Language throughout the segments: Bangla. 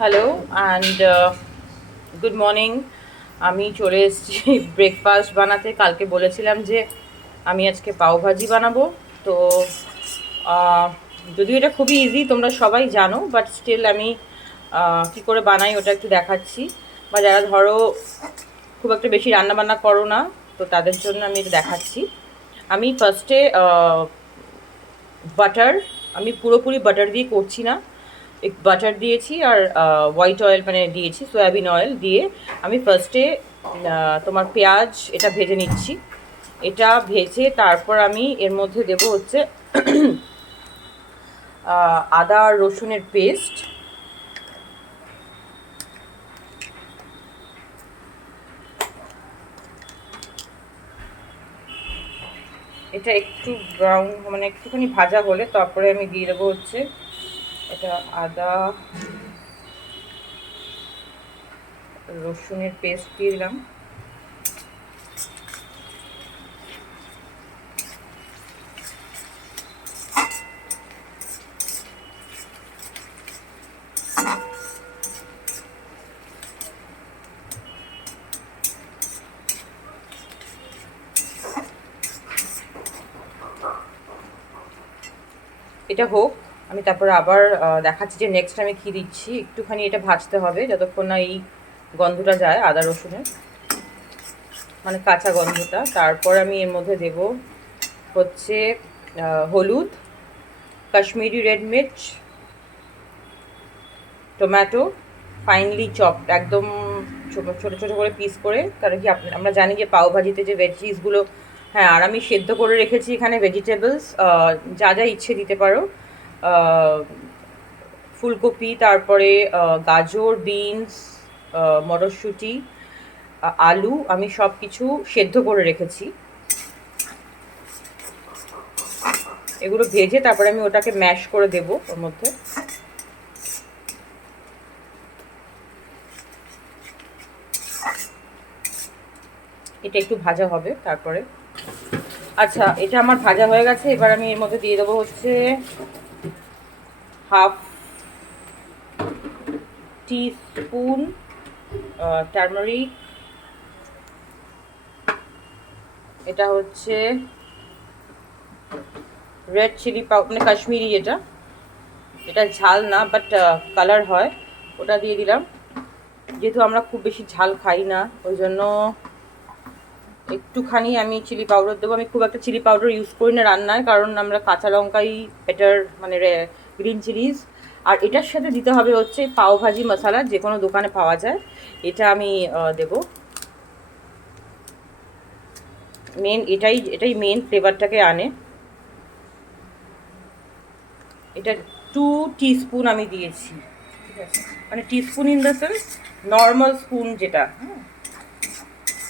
Hello and good morning. আমি চলে এসেছি ব্রেকফাস্ট বানাতে। কালকে বলেছিলাম যে আমি আজকে পাওভাজি বানাবো। তো আহ, যদিও এটা খুবই ইজি, তোমরা সবাই জানো, বাট স্টিল আমি কী করে বানাই ওটা একটু দেখাচ্ছি। বা যারা ধরো খুব একটা বেশি রান্না বান্না করো না, তো তাদের জন্য আমি এটা দেখাচ্ছি। আমি ফার্স্টে বাটার, আমি পুরোপুরি বাটার দিয়ে করছি না, বাটার দিয়েছি আর হোয়াইট অয়েল মানে দিয়েছি, সয়াবিন অয়েল দিয়ে আমি ফার্স্টে তোমার পেঁয়াজ এটা ভেজে নিচ্ছি। এটা ভেজে তারপর আমি এর মধ্যে দেব হচ্ছে আদা আর রসুনের পেস্ট। এটা একটু ব্রাউন মানে একটুখানি ভাজা হলে তারপরে আমি দিয়ে দেবো হচ্ছে এটা আদা রসুনের পেস্ট দিয়ে দিলাম। এটা হোক, আমি তারপরে আবার দেখাচ্ছি যে নেক্সট আমি কী দিচ্ছি। একটুখানি এটা ভাজতে হবে যতক্ষণ না এই গন্ধটা যায় আদা রসুনের, মানে কাঁচা গন্ধটা। তারপর আমি এর মধ্যে দেব হচ্ছে হলুদ, কাশ্মীরি রেড মির্চ, টমেটো ফাইনলি চপড, একদম ছোটো ছোটো ছোটো করে পিস করে। কারণ কি আমরা জানি যে পাও ভাজিতে যে ভেজিসগুলো, হ্যাঁ, আর আমি সেদ্ধ করে রেখেছি এখানে ভেজিটেবলস, যা যা ইচ্ছে দিতে পারো। ফুলকপি, তারপরে গাজর, বিনস, মটরশুঁটি, আলু, আমি সব কিছু সেদ্ধ করে রেখেছি। এগুলো ভেজে তারপরে আমি ওটাকে ম্যাশ করে দেবো ওর মধ্যে। এটা একটু ভাজা হবে তারপরে। আচ্ছা, এটা আমার ভাজা হয়ে গেছে। এবার আমি এর মধ্যে দিয়ে দেবো হচ্ছে হাফ টিস্পুন টারমারিক। এটা হচ্ছে রেড চিলি পাউডার, মানে কাশ্মীরি, এটা এটা ঝাল না বাট কালার হয়, ওটা দিয়ে দিলাম। যেহেতু আমরা খুব বেশি ঝাল খাই না, ওই জন্য একটুখানি আমি চিলি পাউডার দেবো। আমি খুব একটা চিলি পাউডার ইউজ করি না রান্নায়, কারণ আমরা কাঁচা লঙ্কাই বেটার, মানে গ্রিন চিলিজ। আর এটার সাথে দিতে হবে হচ্ছে পাওভাজি মশলা, যে কোনো দোকানে পাওয়া যায়, এটা আমি দেবো। মেন এটাই, এটাই মেন ফ্লেভারটাকে আনে। এটা 2 টিস্পুন আমি দিয়েছি, ঠিক আছে, মানে teaspoon in the sense normal spoon যেটা, হ্যাঁ,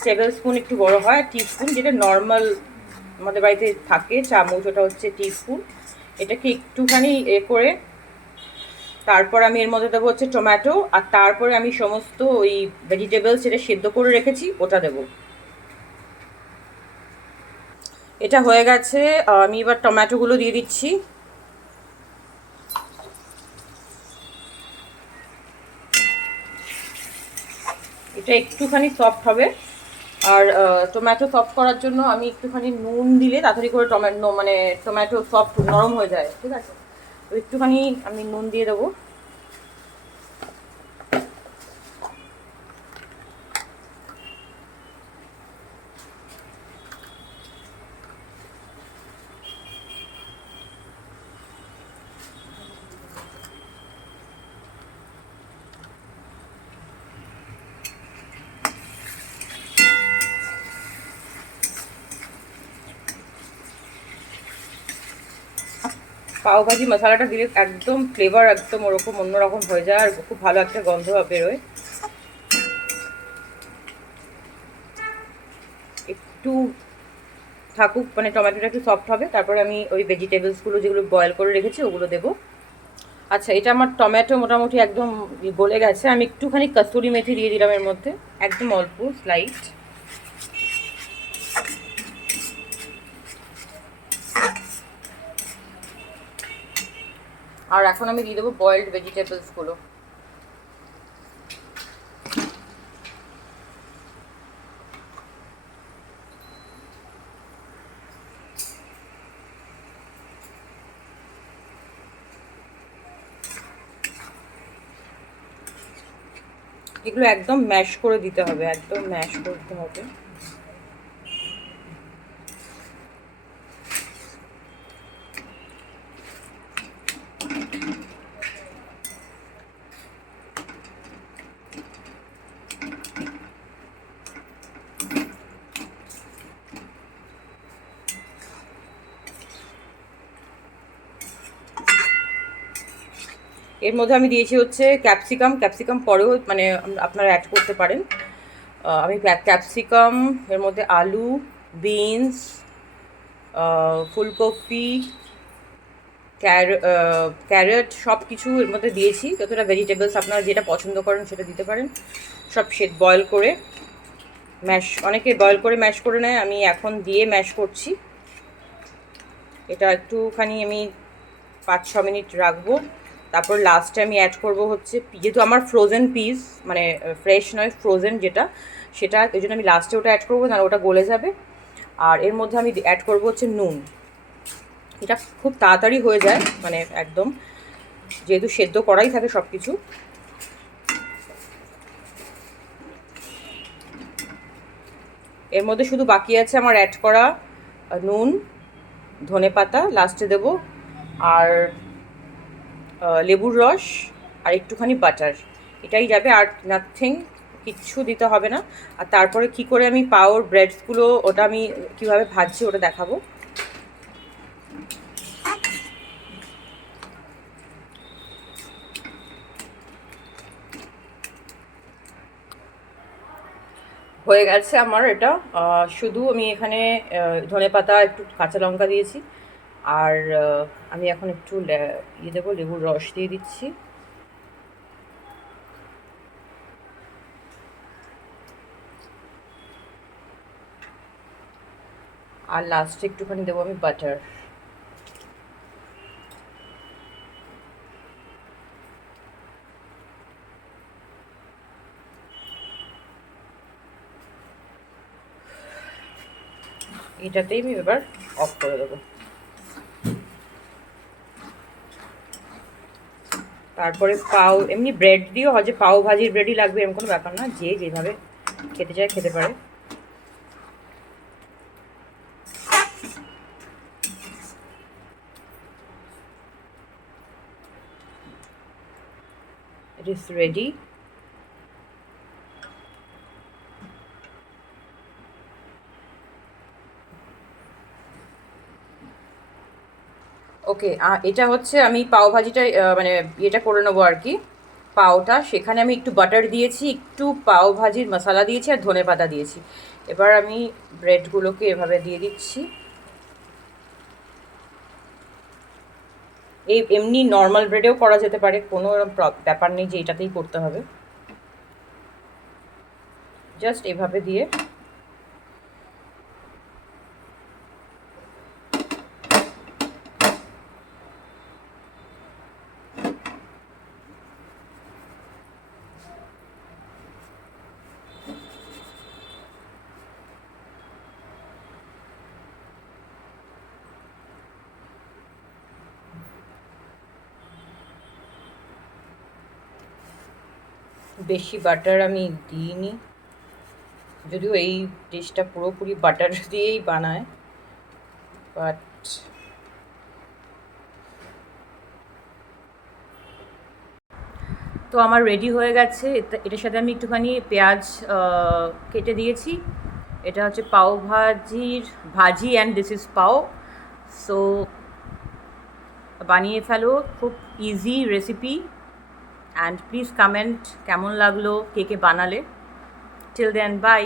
টেবিল স্পুন একটু বড় হয়, টিস্পুন যেটা নর্মাল আমাদের বাড়িতে থাকে চামচ, ওটা হচ্ছে টিস্পুন। এটাকে একটুখানি করে তারপর আমি এর মধ্যে দেবো হচ্ছে টমেটো, আর তারপরে আমি সমস্ত ওই ভেজিটেবলস যেটা সেদ্ধ করে রেখেছি ওটা দেবো। এটা হয়ে গেছে, আমি এবার টমেটোগুলো দিয়ে দিচ্ছি। এটা একটুখানি সফট হবে, আর টমেটো সফট করার জন্য আমি একটুখানি নুন দিলে তাড়াতাড়ি করে টমেটো, মানে টমেটো সফট নরম হয়ে যায়, ঠিক আছে। তো একটুখানি আমি নুন দিয়ে দেবো। পাওভাজি মশলাটা দিলে একদম ফ্লেভার একদম ওরকম অন্যরকম হয়ে যায়, আর খুব ভালো একটা গন্ধ বেরোয়। একটু থাকুক, মানে টমেটোটা একটু সফট হবে, তারপরে আমি ওই ভেজিটেবলসগুলো যেগুলো বয়েল করে রেখেছি ওগুলো দেবো। আচ্ছা, এটা আমার টমেটো মোটামুটি একদম গলে গেছে। আমি একটুখানি কসুরি মেথি দিয়ে দিলাম এর মধ্যে, একদম অল্প স্লাইট। আর এখন আমি দিয়ে দেবো বয়েলড ভেজিটেবলসগুলো। এগুলো একদম ম্যাশ করে দিতে হবে, একদম ম্যাশ করতে হবে। এর মধ্যে আমি দিয়েছি হচ্ছে ক্যাপসিকাম। ক্যাপসিকাম পরেও মানে আপনারা অ্যাড করতে পারেন। আমি ক্যাপসিকাম, এর মধ্যে আলু, বিনস, ফুলকপি, ক্যারট সব কিছু এর মধ্যে দিয়েছি। যতটা ভেজিটেবলস আপনারা যেটা পছন্দ করেন সেটা দিতে পারেন। সব বয়েল করে ম্যাশ, অনেকে বয়েল করে ম্যাশ করে নেয়, আমি এখন দিয়ে ম্যাশ করছি। এটা একটুখানি আমি 5-6 মিনিট রাখবো। তারপর লাস্টে আমি অ্যাড করব হচ্ছে, যেহেতু আমার ফ্রোজেন পিস মানে ফ্রেশ নয়, ফ্রোজেন যেটা, সেটা ওই জন্য আমি লাস্টে ওটা অ্যাড করবো, না ওটা গলে যাবে। আর এর মধ্যে আমি অ্যাড করব হচ্ছে নুন। এটা খুব তাড়াতাড়ি হয়ে যায়, মানে একদম, যেহেতু সেদ্ধ করাই থাকে সব কিছু। এর মধ্যে শুধু বাকি আছে আমার অ্যাড করা নুন, ধনেপাতা লাস্টে দেব, আর লেবুর রস, আর একটুখানি বাটার, এটাই যাবে, আর নাথিং, কিচ্ছু দিতে হবে না। আর তারপরে কি করে আমি পাওর ব্রেডসগুলো, ওটা আমি কিভাবে ভাজছি ওটা দেখাবো। হয়ে গেছে আমার এটা। শুধু আমি এখানে ধনেপাতা, একটু কাঁচা লঙ্কা দিয়েছি, আর আমি এখন একটু ইয়ে দেবো, লেবুর রস দিয়ে দিচ্ছি। আর লাস্টে একটুখানি দেবো আমি বাটার। এটাতেই আমি এবার অফ করে দেবো। তারপরে পাও, এমনি ব্রেড দিয়েও হয়, যে পাও ভাজির ব্রেডই লাগবে এরকম কোনো ব্যাপার না, যে যেভাবে খেতে চায় খেতে পারে। It is ready. ওকে, এটা হচ্ছে আমি পাও ভাজিটা মানে এটা করে নেবো আর কি, পাওটা। সেখানে আমি একটু বাটার দিয়েছি, একটু পাও ভাজির মশলা দিয়েছি, আর ধনে পাতা দিয়েছি। এবার আমি ব্রেডগুলোকে এভাবে দিয়ে দিচ্ছি। এই এমনি নর্মাল ব্রেডেও করা যেতে পারে, কোনো ব্যাপার নেই যে এটাতেই করতে হবে। জাস্ট এভাবে দিয়ে বেশি বাটার আমি দিইনি, যদিও এই ডিশটা পুরোপুরি বাটার দিয়েই বানায়, বাট তো আমার রেডি হয়ে গেছে। এটার সাথে আমি একটুখানি পেঁয়াজ কেটে দিয়েছি। এটা হচ্ছে পাও ভাজির bhaji, and this is pav. So বানিয়ে ফেলো, খুব easy recipe. And please comment কেমন লাগলো, কে কে বানালে। Till then, by.